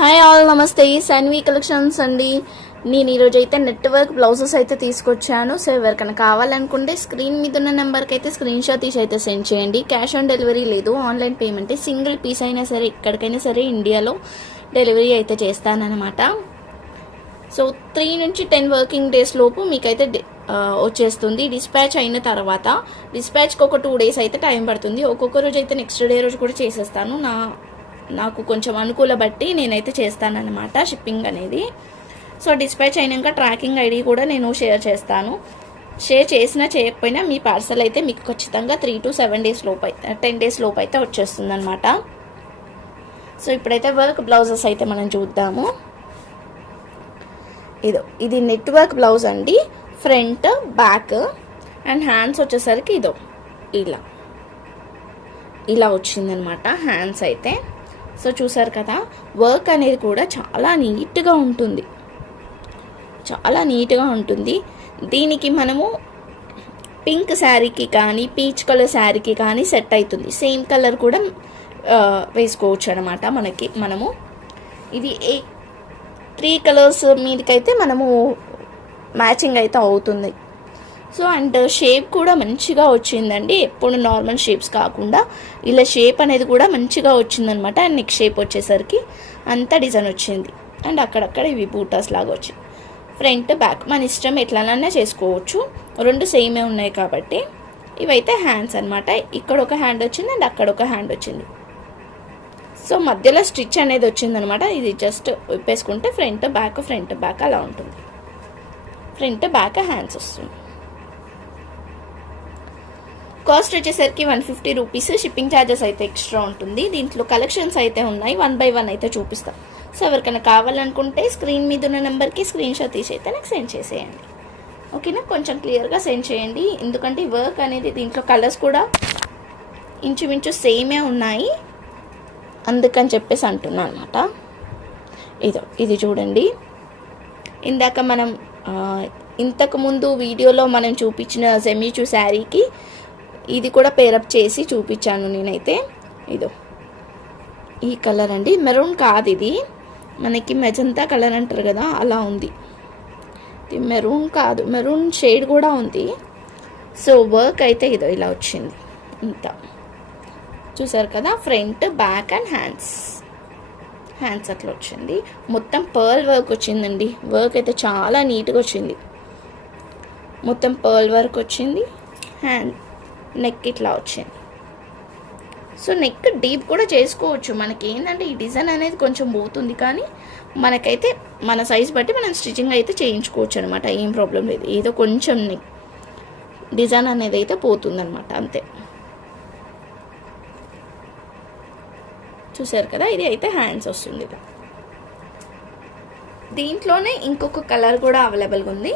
Hi all, నమస్తే. Sanvi collections అండి. నేను ఈరోజు అయితే నెట్వర్క్ బ్లౌజెస్ అయితే తీసుకొచ్చాను. సో ఎవరికైనా కావాలనుకుంటే స్క్రీన్ మీద ఉన్న నెంబర్కి అయితే స్క్రీన్ షాట్ తీసి అయితే సెండ్ చేయండి. క్యాష్ ఆన్ డెలివరీ లేదు, ఆన్లైన్ పేమెంట్. సింగిల్ పీస్ అయినా సరే, ఎక్కడికైనా సరే ఇండియాలో డెలివరీ అయితే చేస్తానన్నమాట. సో 3 నుంచి 10 వర్కింగ్ డేస్ లోపు మీకైతే వచ్చేస్తుంది. డిస్పాచ్ అయిన తర్వాత డిస్పాచ్కి ఒక 2 డేస్ అయితే టైం పడుతుంది. ఒక్కొక్క రోజు అయితే నెక్స్ట్ డే రోజు కూడా చేసేస్తాను. నాకు కొంచెం అనుకూల బట్టి నేనైతే చేస్తానన్నమాట షిప్పింగ్ అనేది. సో డిస్పాచ్ అయినాక ట్రాకింగ్ ఐడి కూడా నేను షేర్ చేస్తాను. షేర్ చేసినా చేయకపోయినా మీ పార్సల్ అయితే మీకు ఖచ్చితంగా 3 to 7 డేస్ లోపు అయితే 10 డేస్ లోపు అయితే వచ్చేస్తుంది అనమాట. సో ఇప్పుడైతే వర్క్ బ్లౌజెస్ అయితే మనం చూద్దాము. ఇది నెట్వర్క్ బ్లౌజ్ అండి. ఫ్రంట్, బ్యాక్ అండ్ హ్యాండ్స్ వచ్చేసరికి ఇలా వచ్చిందనమాట హ్యాండ్స్ అయితే. సో చూసారు కదా, వర్క్ అనేది కూడా చాలా నీట్గా ఉంటుంది. దీనికి మనము పింక్ శారీకి కానీ పీచ్ కలర్ శారీకి కానీ సెట్ అవుతుంది. సేమ్ కలర్ కూడా వేసుకోవచ్చు అనమాట. మనము ఇది 3 కలర్స్ మీదకైతే మనము మ్యాచింగ్ అయితే అవుతుంది. సో అండ్ షేప్ కూడా మంచిగా వచ్చిందండి. ఎప్పుడు నార్మల్ షేప్స్ కాకుండా ఇలా షేప్ అనేది కూడా మంచిగా వచ్చిందనమాట. అండ్ నెక్ షేప్ వచ్చేసరికి అంతా డిజైన్ వచ్చింది. అండ్ అక్కడక్కడ ఇవి బూటాస్ లాగా వచ్చింది. ఫ్రంట్, బ్యాక్ మన ఇష్టం ఎట్లనన్నా చేసుకోవచ్చు. 2 సేమే ఉన్నాయి కాబట్టి. ఇవైతే హ్యాండ్స్ అనమాట. ఇక్కడ ఒక హ్యాండ్ వచ్చింది అండ్ అక్కడ ఒక హ్యాండ్ వచ్చింది. సో మధ్యలో స్టిచ్ అనేది వచ్చిందనమాట. ఇది జస్ట్ విప్పేసుకుంటే ఫ్రంట్ బ్యాక్ అలా ఉంటుంది. ఫ్రంట్, బ్యాక్ హ్యాండ్స్ వస్తుంది. కాస్ట్ వచ్చేసరికి 150 రూపీస్. షిప్పింగ్ ఛార్జెస్ అయితే ఎక్స్ట్రా ఉంటుంది. దీంట్లో కలెక్షన్స్ అయితే ఉన్నాయి. 1 by 1 అయితే చూపిస్తాం. సో ఎవరికైనా కావాలనుకుంటే స్క్రీన్ మీద ఉన్న నెంబర్కి స్క్రీన్ షాట్ తీసి అయితే నాకు సెండ్ చేసేయండి. ఓకేనా, కొంచెం క్లియర్గా సెండ్ చేయండి. ఎందుకంటే వర్క్ అనేది దీంట్లో కలర్స్ కూడా ఇంచుమించు సేమే ఉన్నాయి, అందుకని చెప్పేసి అంటున్నా అనమాట. ఇది చూడండి. ఇందాక మనం ఇంతకుముందు వీడియోలో మనం చూపించిన సెమీచూ శారీకి ఇది కూడా పేరప్ చేసి చూపించాను నేనైతే. ఈ కలర్ అండి, మెరూన్ కాదు, ఇది మనకి మెజంతా కలర్ అంటారు కదా, అలా ఉంది. ఇది మెరూన్ కాదు, మెరూన్ షేడ్ కూడా ఉంది. సో వర్క్ అయితే ఇలా వచ్చింది. ఇంత చూసారు కదా, ఫ్రంట్, బ్యాక్ అండ్ హ్యాండ్స్ అట్లా వచ్చింది. మొత్తం పర్ల్ వర్క్ వచ్చిందండి. వర్క్ అయితే చాలా నీట్గా వచ్చింది. మొత్తం పర్ల్ వర్క్ వచ్చింది. హ్యాండ్, నెక్ ఇట్లా వచ్చింది. సో నెక్ డీప్ కూడా చేసుకోవచ్చు. మనకి ఏంటంటే ఈ డిజైన్ అనేది కొంచెం పోతుంది, కానీ మనకైతే మన సైజ్ బట్టి మనం స్టిచ్చింగ్ అయితే చేయించుకోవచ్చు అనమాట. ఏం ప్రాబ్లం లేదు. ఏదో కొంచెం నెక్ డిజైన్ అనేది అయితే పోతుందన్నమాట, అంతే. చూసారు కదా, ఇది అయితే హ్యాండ్స్ వస్తుంది. దీంట్లోనే ఇంకొక కలర్ కూడా అవైలబుల్గా ఉంది,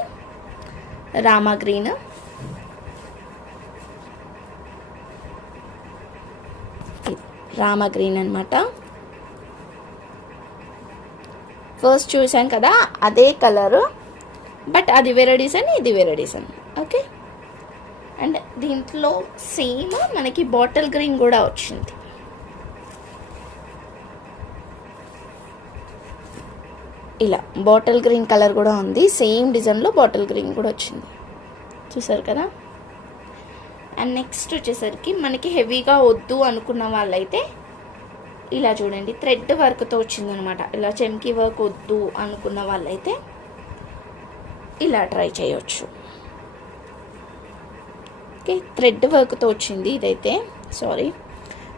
రామా గ్రీన్. రామా గ్రీన్ అనమాట. ఫస్ట్ చూసాం కదా అదే కలరు, బట్ అది వేరే డిజైన్, ఇది వేరే డిజైన్. ఓకే, అండ్ దీంట్లో సేమ్ మనకి బాటిల్ గ్రీన్ కూడా వచ్చింది. ఇలా బాటిల్ గ్రీన్ కలర్ కూడా ఉంది. సేమ్ డిజైన్లో బాటిల్ గ్రీన్ కూడా వచ్చింది. చూసారు కదా. అండ్ నెక్స్ట్ వచ్చేసరికి మనకి హెవీగా వద్దు అనుకున్న వాళ్ళైతే ఇలా చూడండి, థ్రెడ్ వర్క్తో వచ్చిందనమాట. ఇలా చెమ్కీ వర్క్ వద్దు అనుకున్న వాళ్ళైతే ఇలా ట్రై చేయొచ్చు. ఓకే, థ్రెడ్ వర్క్తో వచ్చింది. ఇదైతే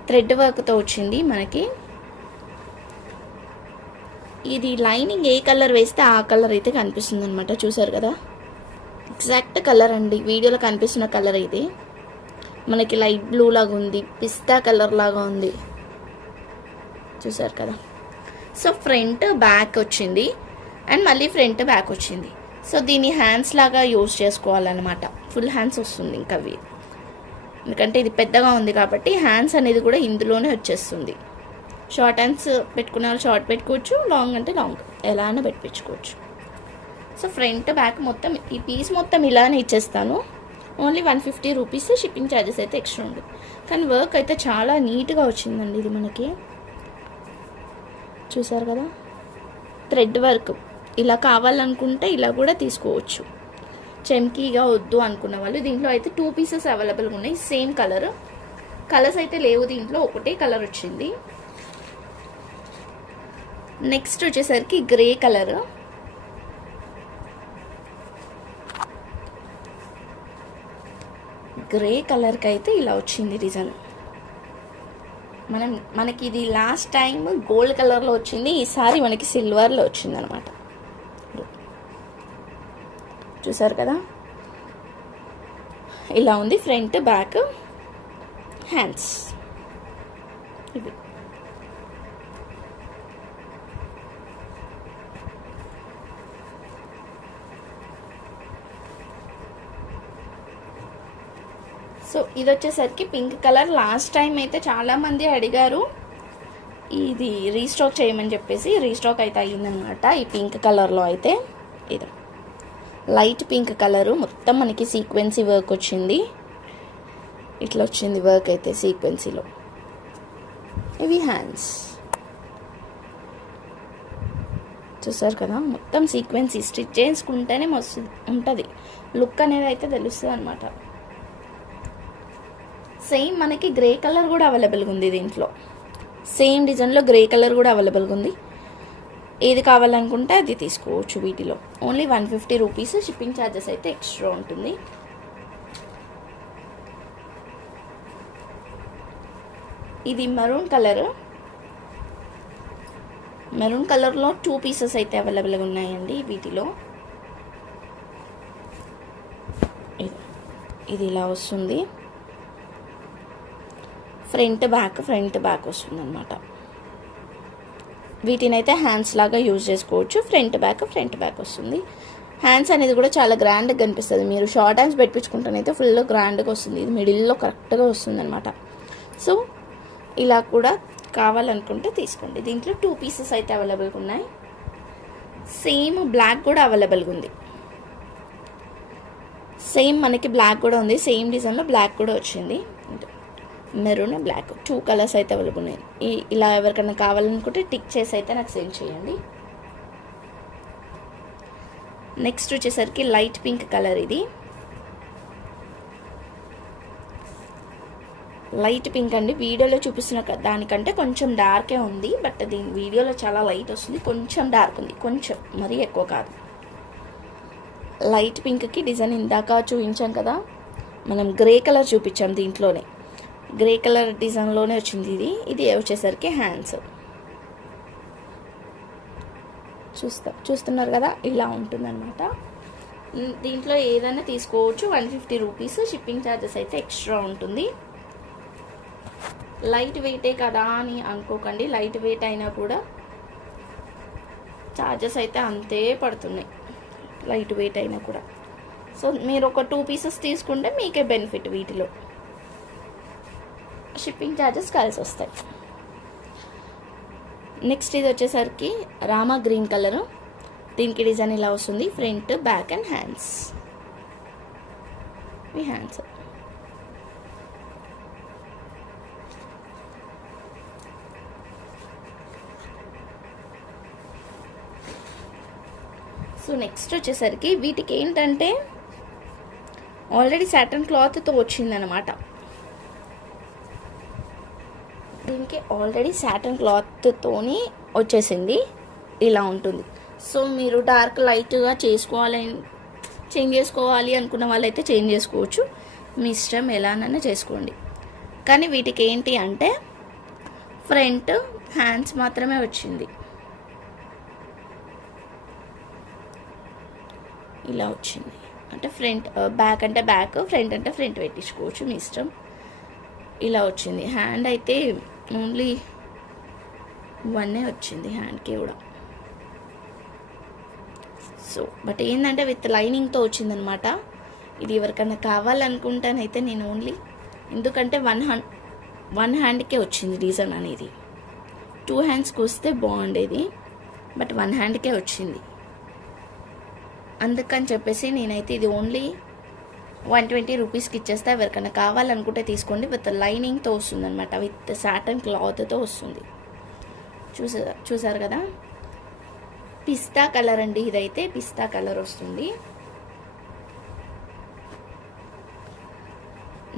థ్రెడ్ వర్క్తో వచ్చింది మనకి. ఇది లైనింగ్ ఏ కలర్ వేస్తే ఆ కలర్ అయితే కనిపిస్తుంది అనమాట. చూసారు కదా, ఎగ్జాక్ట్ కలర్ అండి. వీడియోలో కనిపిస్తున్న కలర్ ఇది. మనకి లైట్ బ్లూ లాగా ఉంది, పిస్తా కలర్ లాగా ఉంది. చూసారు కదా. సో ఫ్రంట్, బ్యాక్ వచ్చింది అండ్ మళ్ళీ ఫ్రంట్, బ్యాక్ వచ్చింది. సో దీన్ని హ్యాండ్స్ లాగా యూజ్ చేసుకోవాలన్నమాట. ఫుల్ హ్యాండ్స్ వస్తుంది ఇంకా అవి, ఎందుకంటే ఇది పెద్దగా ఉంది కాబట్టి హ్యాండ్స్ అనేది కూడా ఇందులోనే వచ్చేస్తుంది. షార్ట్ హ్యాండ్స్ పెట్టుకునే వాళ్ళు షార్ట్ పెట్టుకోవచ్చు, లాంగ్ అంటే లాంగ్, ఎలా అయినా పెట్టించుకోవచ్చు. సో ఫ్రంట్, బ్యాక్ మొత్తం ఈ పీస్ మొత్తం ఇలానే ఇచ్చేస్తాను. Only 150 rupees. షిప్పింగ్ ఛార్జెస్ అయితే ఎక్స్ట్రా ఉంది. కానీ వర్క్ అయితే చాలా నీట్గా వచ్చిందండి. ఇది మనకి చూసారు కదా, థ్రెడ్ వర్క్ ఇలా కావాలనుకుంటే ఇలా కూడా తీసుకోవచ్చు. చెమ్కీగా వద్దు అనుకున్న వాళ్ళు. దీంట్లో అయితే 2 పీసెస్ అవైలబుల్గా ఉన్నాయి. సేమ్ కలర్స్ అయితే లేవు, దీంట్లో ఒకటే కలర్ వచ్చింది. నెక్స్ట్ వచ్చేసరికి గ్రే కలర్. గ్రే కలర్కి అయితే ఇలా వచ్చింది డిజైన్. మనకి ఇది లాస్ట్ టైం గోల్డ్ కలర్లో వచ్చింది, ఈసారి మనకి సిల్వర్లో వచ్చింది అనమాట. చూసారు కదా, ఇలా ఉంది ఫ్రంట్ బ్యాక్ హ్యాండ్స్ ఇవి. సో ఇది వచ్చేసరికి పింక్ కలర్. లాస్ట్ టైం అయితే చాలామంది అడిగారు ఇది రీస్టాక్ చేయమని చెప్పేసి, రీస్టాక్ అయితే అయ్యిందనమాట. ఈ పింక్ కలర్లో అయితే ఇది లైట్ పింక్ కలరు, మొత్తం మనకి సీక్వెన్సీ వర్క్ వచ్చింది. ఇట్లా వచ్చింది వర్క్ అయితే సీక్వెన్సీలో. ఇవి హ్యాండ్స్ చూసారు కదా, మొత్తం సీక్వెన్సీ స్టిచ్ చేసుకుంటేనే మస్తు ఉంటుంది లుక్ అనేది అయితే తెలుస్తుంది అనమాట. సేమ్ మనకి గ్రే కలర్ కూడా అవైలబుల్గా ఉంది దీంట్లో. సేమ్ డిజైన్లో గ్రే కలర్ కూడా అవైలబుల్గా ఉంది. ఏది కావాలనుకుంటే అది తీసుకోవచ్చు. వీటిలో ఓన్లీ 150 రూపీస్. షిప్పింగ్ ఛార్జెస్ అయితే ఎక్స్ట్రా ఉంటుంది. ఇది మెరూన్ కలర్. మెరూన్ కలర్లో 2 పీసెస్ అయితే అవైలబుల్గా ఉన్నాయండి వీటిలో. ఇది ఇలా వస్తుంది, ఫ్రంట్ బ్యాక్ వస్తుంది అనమాట. వీటినైతే హ్యాండ్స్ లాగా యూజ్ చేసుకోవచ్చు. ఫ్రంట్ బ్యాక్ వస్తుంది. హ్యాండ్స్ అనేది కూడా చాలా గ్రాండ్గా కనిపిస్తుంది. మీరు షార్ట్ హ్యాండ్స్ పెట్టించుకుంటేనైతే ఫుల్ గ్రాండ్గా వస్తుంది. ఇది మిడిల్లో కరెక్ట్గా వస్తుంది అనమాట. సో ఇలా కూడా కావాలనుకుంటే తీసుకోండి. దీంట్లో 2 పీసెస్ అయితే అవైలబుల్గా ఉన్నాయి. సేమ్ బ్లాక్ కూడా అవైలబుల్గా ఉంది. సేమ్ మనకి బ్లాక్ కూడా ఉంది. సేమ్ డిజైన్లో బ్లాక్ కూడా వచ్చింది. మెరూన్ బ్లాక్ 2 కలర్స్ అయితే అవైలబుల్ ఉన్నాయి. ఇలా ఎవరికైనా కావాలనుకుంటే టిక్ చేసి అయితే నాకు సెండ్ చేయండి. నెక్స్ట్ వచ్చేసరికి లైట్ పింక్ కలర్. ఇది లైట్ పింక్ అండి. వీడియోలో చూపిస్తున్న దానికంటే కొంచెం డార్కే ఉంది, బట్ దీని వీడియోలో చాలా లైట్ వస్తుంది. కొంచెం డార్క్ ఉంది, కొంచెం మరీ ఎక్కువ కాదు. లైట్ పింక్కి డిజైన్ ఇందాక చూపించాం కదా, మనం గ్రే కలర్ చూపించాం. దీంట్లోనే గ్రే కలర్ డిజైన్లోనే వచ్చింది. ఇది వచ్చేసరికి హ్యాండ్స్ చూస్తున్నారు కదా, ఇలా ఉంటుందన్నమాట. దీంట్లో ఏదైనా తీసుకోవచ్చు. 150 రూపీస్. షిప్పింగ్ ఛార్జెస్ అయితే ఎక్స్ట్రా ఉంటుంది. లైట్ వెయిటే కదా అని అనుకోకండి, లైట్ వెయిట్ అయినా కూడా ఛార్జెస్ అయితే అంతే పడుతున్నాయి, లైట్ వెయిట్ అయినా కూడా. సో మీరు ఒక 2 పీసెస్ తీసుకుంటే మీకే బెనిఫిట్. వీటిలో షిప్పింగ్ ఛార్జెస్ కలిసి వస్తాయి. నెక్స్ట్ ఇది వచ్చేసరికి రామా గ్రీన్ కలరు. దీనికి డిజైన్ ఇలా వస్తుంది, ఫ్రంట్ బ్యాక్ అండ్ హ్యాండ్స్. ఈ హ్యాండ్స్ సో నెక్స్ట్ వచ్చేసరికి వీటికి ఏంటంటే ఆల్రెడీ సాటన్ క్లాత్తో వచ్చిందనమాట. దీనికి ఆల్రెడీ సాటన్ క్లాత్తోని వచ్చేసింది. ఇలా ఉంటుంది. సో మీరు డార్క్ లైట్గా చేంజ్ చేసుకోవాలి అనుకున్న వాళ్ళైతే చేంజ్ చేసుకోవచ్చు. మీ ఇష్టం ఎలానైనా చేసుకోండి. కానీ వీటికి ఏంటి అంటే ఫ్రంట్ హ్యాండ్స్ మాత్రమే వచ్చింది. ఇలా వచ్చింది. అంటే ఫ్రంట్ బ్యాక్ అంటే బ్యాక్, ఫ్రంట్ అంటే ఫ్రంట్ పెట్టించుకోవచ్చు, మీ ఇష్టం. ఇలా వచ్చింది. హ్యాండ్ అయితే ఓన్లీ 1 వచ్చింది హ్యాండ్కి కూడా. సో బట్ ఏంటంటే విత్ లైనింగ్తో వచ్చిందనమాట. ఇది ఎవరికైనా కావాలనుకుంటానైతే నేను ఓన్లీ, ఎందుకంటే 1 హ్యాండ్కే వచ్చింది డిజైన్ అనేది. 2 హ్యాండ్స్కి వస్తే బాగుండేది, బట్ 1 హ్యాండ్కే వచ్చింది. అందుకని చెప్పేసి నేనైతే ఇది ఓన్లీ 120 రూపీస్కి ఇచ్చేస్తే ఎవరికైనా కావాలనుకుంటే తీసుకోండి. విత్ లైనింగ్తో వస్తుంది అనమాట, విత్ సాటన్ క్లాత్తో వస్తుంది. చూసారు కదా, పిస్తా కలర్ అండి, ఇదైతే పిస్తా కలర్ వస్తుంది.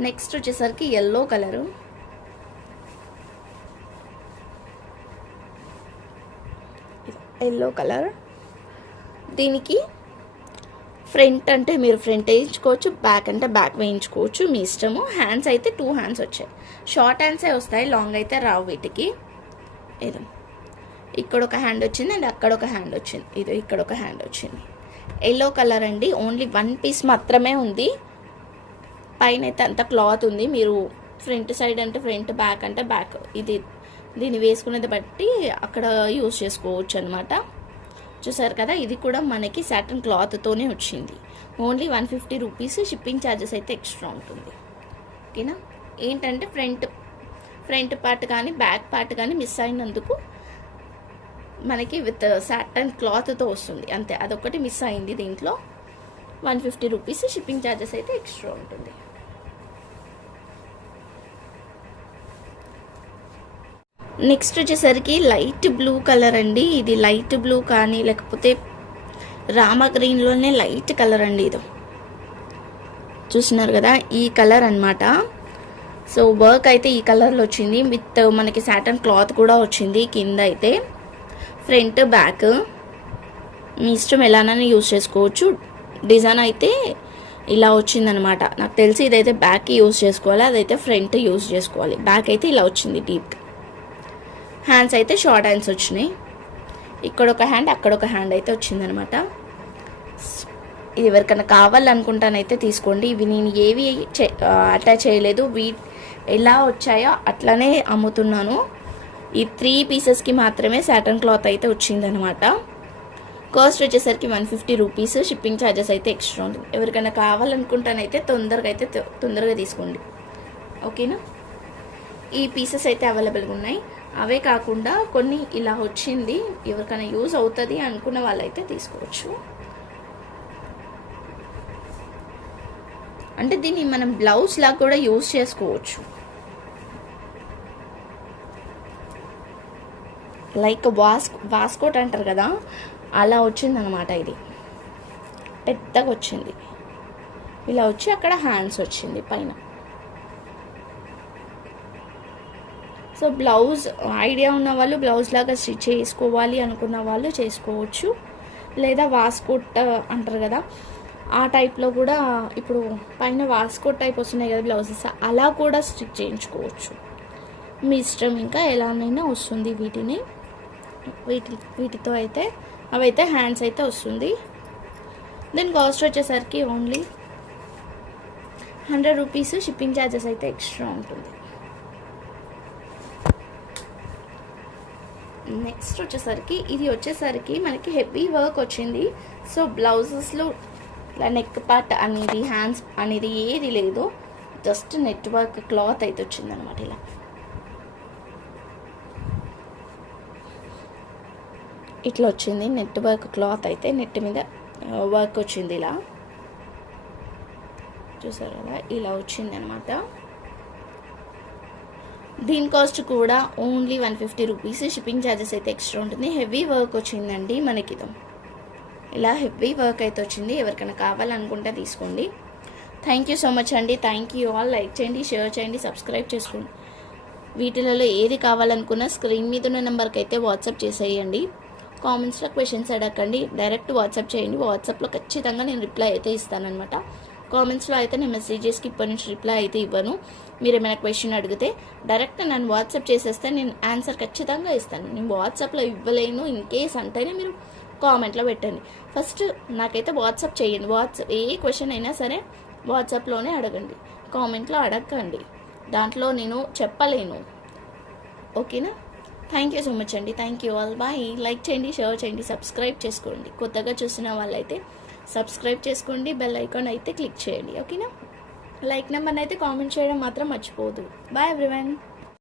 నెక్స్ట్ వచ్చేసరికి ఎల్లో కలరు, ఎల్లో కలర్. దీనికి ఫ్రంట్ అంటే మీరు ఫ్రంట్ వేయించుకోవచ్చు, బ్యాక్ అంటే బ్యాక్ వేయించుకోవచ్చు, మీ ఇష్టము. హ్యాండ్స్ అయితే 2 హ్యాండ్స్ వచ్చాయి, షార్ట్ హ్యాండ్సే వస్తాయి, లాంగ్ అయితే రావు వీటికి. ఇది ఇక్కడ ఒక హ్యాండ్ వచ్చింది అండ్ అక్కడ ఒక హ్యాండ్ వచ్చింది, ఇది ఇక్కడ ఒక హ్యాండ్ వచ్చింది. ఎల్లో కలర్ అండి, ఓన్లీ 1 పీస్ మాత్రమే ఉంది. పైన అయితే అంత క్లాత్ ఉంది, మీరు ఫ్రంట్ సైడ్ అంటే ఫ్రంట్, బ్యాక్ అంటే బ్యాక్, ఇది దీన్ని వేసుకునేది బట్టి అక్కడ యూజ్ చేసుకోవచ్చు అనమాట. చూసారు కదా, ఇది కూడా మనకి సాటిన్ క్లాత్తోనే వచ్చింది. ఓన్లీ 150 రూపీస్, షిప్పింగ్ ఛార్జెస్ అయితే ఎక్స్ట్రా ఉంటుంది. ఓకేనా. ఏంటంటే ఫ్రంట్ పార్ట్ కానీ బ్యాక్ పార్ట్ కానీ మిస్ అయినందుకు మనకి విత్ సాటిన్ క్లాత్తో వస్తుంది అంతే, అదొకటి మిస్ అయింది. దీంట్లో 150 రూపీస్, షిప్పింగ్ ఛార్జెస్ అయితే ఎక్స్ట్రా ఉంటుంది. నెక్స్ట్ వచ్చేసరికి లైట్ బ్లూ కలర్ అండి. ఇది లైట్ బ్లూ కానీ లేకపోతే రామా గ్రీన్లోనే లైట్ కలర్ అండి. ఇది చూస్తున్నారు కదా, ఈ కలర్ అన్నమాట. సో వర్క్ అయితే ఈ కలర్లో వచ్చింది, విత్ మనకి సాటన్ క్లాత్ కూడా వచ్చింది. కింద అయితే ఫ్రంట్ బ్యాక్ మీ ఇష్టం ఎలానైనా యూజ్ చేసుకోవచ్చు. డిజైన్ అయితే ఇలా వచ్చిందనమాట. నాకు తెలిసి ఇదైతే బ్యాక్కి యూజ్ చేసుకోవాలి, అదైతే ఫ్రంట్ యూజ్ చేసుకోవాలి. బ్యాక్ అయితే ఇలా వచ్చింది డీప్. హ్యాండ్స్ అయితే షార్ట్ హ్యాండ్స్ వచ్చినాయి, ఇక్కడ ఒక హ్యాండ్ అక్కడ ఒక హ్యాండ్ అయితే వచ్చిందనమాట. ఇది ఎవరికైనా కావాలనుకుంటానైతే తీసుకోండి. ఇవి నేను ఏవి అటాచ్ చేయలేదు, ఎలా వచ్చాయో అట్లానే అమ్ముతున్నాను. ఈ 3 పీసెస్కి మాత్రమే సాటన్ క్లాత్ అయితే వచ్చిందనమాట. కాస్ట్ వచ్చేసరికి 150 రూపీస్, షిప్పింగ్ ఛార్జెస్ అయితే ఎక్స్ట్రా ఉంటుంది. ఎవరికైనా కావాలనుకుంటానైతే తొందరగా తీసుకోండి. ఓకేనా. ఈ పీసెస్ అయితే అవైలబుల్గా ఉన్నాయి. అవే కాకుండా కొన్ని ఇలా వచ్చింది, ఎవరికైనా యూజ్ అవుతుంది అనుకున్న వాళ్ళైతే తీసుకోవచ్చు. అంటే దీన్ని మనం బ్లౌజ్ లాగా కూడా యూజ్ చేసుకోవచ్చు. లైక్ వాస్కోట్ అంటారు కదా, అలా వచ్చిందనమాట. ఇది పెద్దగా వచ్చింది, ఇలా వచ్చి అక్కడ హ్యాండ్స్ వచ్చింది పైన. సో బ్లౌజ్ ఐడియా ఉన్న వాళ్ళు బ్లౌజ్ లాగా స్టిచ్ చేసుకోవాలి అనుకున్న వాళ్ళు చేసుకోవచ్చు. లేదా వాస్కోట్ అంటారు కదా, ఆ టైప్లో కూడా ఇప్పుడు పైన వాస్కోట్ టైప్ వస్తున్నాయి కదా బ్లౌజెస్, అలా కూడా స్టిచ్ చేయించుకోవచ్చు. మీ ఇష్టం, ఇంకా ఎలానైనా వస్తుంది. వీటితో అయితే అవైతే హ్యాండ్స్ అయితే వస్తుంది. దీని కాస్ట్ వచ్చేసరికి ఓన్లీ 100 రూపీస్, షిప్పింగ్ ఛార్జెస్ అయితే ఎక్స్ట్రా ఉంటుంది. నెక్స్ట్ ఇది వచ్చేసరికి మనకి హెవీ వర్క్ వచ్చింది. సో బ్లౌజెస్లో ఇలా నెక్ పార్ట్ అనేది, హ్యాండ్స్ అనేది ఏది లేదు, జస్ట్ నెట్ వర్క్ క్లాత్ అయితే వచ్చిందనమాట. ఇలా ఇట్లా వచ్చింది నెట్ వర్క్ క్లాత్ అయితే, నెట్ మీద వర్క్ వచ్చింది. ఇలా చూసారు కదా, ఇలా వచ్చింది అనమాట. దీని కాస్ట్ కూడా ఓన్లీ 150 రూపీస్, షిప్పింగ్ ఛార్జెస్ అయితే ఎక్స్ట్రా ఉంటుంది. హెవీ వర్క్ వచ్చిందండి మనకి. ఇలా హెవీ వర్క్ అయితే వచ్చింది. ఎవరికైనా కావాలనుకుంటే తీసుకోండి. థ్యాంక్ యూ సో మచ్ అండి. Thank you all. లైక్ చేయండి, షేర్ చేయండి, సబ్స్క్రైబ్ చేసుకోండి. వీటిలలో ఏది కావాలనుకున్నా స్క్రీన్ మీద ఉన్న నెంబర్కి అయితే వాట్సాప్ చేసేయండి. కామెంట్స్లో క్వశ్చన్స్ అడగండి, డైరెక్ట్ వాట్సాప్ చేయండి. వాట్సాప్లో ఖచ్చితంగా నేను రిప్లై అయితే ఇస్తానన్నమాట. కామెంట్స్లో అయితే నేను మెసేజెస్కి ఇప్పటి నుంచి రిప్లై అయితే ఇవ్వను. మీరు ఏమైనా క్వశ్చన్ అడిగితే డైరెక్ట్ నన్ను వాట్సాప్ చేసేస్తే నేను ఆన్సర్ ఖచ్చితంగా ఇస్తాను. నేను వాట్సాప్లో ఇవ్వలేను ఇన్ కేస్ అంటేనే మీరు కామెంట్లో పెట్టండి. ఫస్ట్ నాకైతే వాట్సాప్ చేయండి. ఏ క్వశ్చన్ అయినా సరే వాట్సాప్లోనే అడగండి, కామెంట్లో అడగండి. దాంట్లో నేను చెప్పలేను. ఓకేనా. థ్యాంక్ యూ సో మచ్ అండి. Thank you all. Bye. Like చేయండి, షేర్ చేయండి, సబ్స్క్రైబ్ చేసుకోండి. కొత్తగా చూసిన వాళ్ళైతే సబ్స్క్రైబ్ చేసుకోండి, బెల్ ఐకాన్ అయితే క్లిక్ చేయండి. ఓకేనా. లైక్ నెంబర్ని అయితే కామెంట్ చేయడం మాత్రం మర్చిపోవద్దు. Bye everyone.